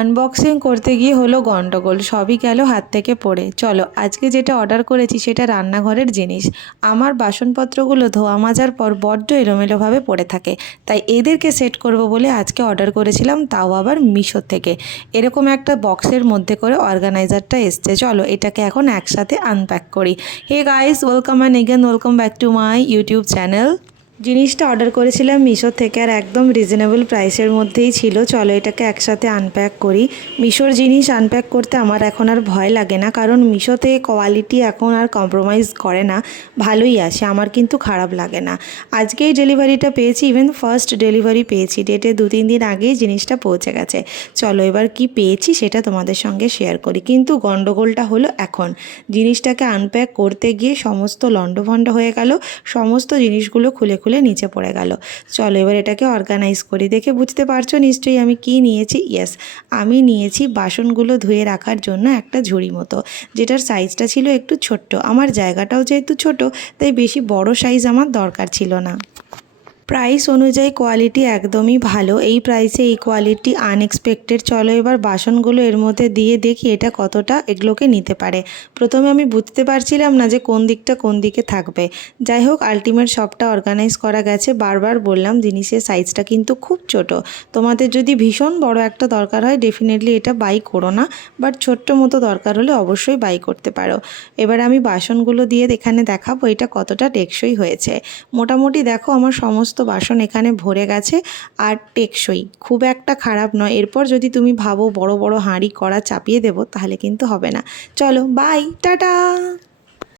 Unboxing করতে গিয়ে হলো গন্ডগোল, সবই গেল হাত থেকে পড়ে। চলো আজকে যেটা অর্ডার করেছি সেটা রান্নাঘরের জিনিস। আমার বাসনপত্রগুলো ধোয়া মাজার পর বড্ড এলোমেলোভাবে পড়ে থাকে, তাই এদেরকে সেট করব বলে আজকে অর্ডার করেছিলাম, তাও আবার মিশো থেকে। এরকম একটা বক্সের মধ্যে করে অর্গানাইজারটা এসছে। চলো এটাকে এখন একসাথে আনপ্যাক করি। Hey guys, welcome and again welcome back to my YouTube channel. জিনিসটা অর্ডার করেছিলাম মিশো থেকে আর একদম রিজনেবল প্রাইসের মধ্যেই ছিল। চলো এটাকে একসাথে আনপ্যাক করি। মিশোর জিনিস আনপ্যাক করতে আমার এখন আর ভয় লাগে না, কারণ মিশোতে কোয়ালিটি এখন আর কম্প্রোমাইজ করে না, ভালোই আসে, আমার কিন্তু খারাপ লাগে না। আজকেই ডেলিভারিটা পেয়েছি, ইভেন ফার্স্ট ডেলিভারি পেয়েছি, ডেটে 2-3 দিন আগেই জিনিসটা পৌঁছে গেছে। চলো এবার কি পেয়েছি সেটা তোমাদের সঙ্গে শেয়ার করি। কিন্তু গন্ডগোলটা হলো এখন জিনিসটাকে আনপ্যাক করতে গিয়ে সমস্ত লণ্ডভণ্ড হয়ে গেল, সমস্ত জিনিসগুলো খুলে খুলে নিচে পড়ে গেল। চলো এবার এটাকে অর্গানাইজ করি। দেখে বুঝতে পারছো নিশ্চয়ই আমি কি নিয়েছি। ইয়েস, আমি নিয়েছি বাসনগুলো ধুয়ে রাখার জন্য একটা ঝুড়ি মতো, যেটার সাইজটা ছিল একটু ছোট্ট। আমার জায়গাটাও যেহেতু ছোট, তাই বেশি বড় সাইজ আমার দরকার ছিল না। প্রাইস অনুযায়ী কোয়ালিটি একদমই ভালো, এই প্রাইসে এই কোয়ালিটি আনএক্সপেক্টেড। চলো এবার বাসনগুলো এর মধ্যে দিয়ে দেখি এটা কতটা এগুলোকে নিতে পারে। প্রথমে আমি বুঝতে পারছিলাম না যে কোন দিকটা কোন দিকে থাকবে। যাই হোক, আলটিমেট সবটা অর্গানাইজ করা গেছে। বারবার বললাম জিনিসের সাইজটা কিন্তু খুব ছোট। তোমাদের যদি ভীষণ বড় একটা দরকার হয় ডেফিনেটলি এটা বাই করো না, বাট ছোট্ট মতো দরকার হলে অবশ্যই বাই করতে পারো। এবার আমি বাসনগুলো দিয়ে এখানে দেখাবো এটা কতটা টেকসই হয়েছে। মোটামুটি দেখো আমার সমস্ত বাসন এখানে ভরে গেছে, আর টেকসই খুব একটা খারাপ নয়। এরপর যদি তুমি ভাবো বড় বড় হাঁড়ি কড়া চাপিয়ে দেবো, তাহলে কিন্তু হবে না। চলো বাই, টাটা।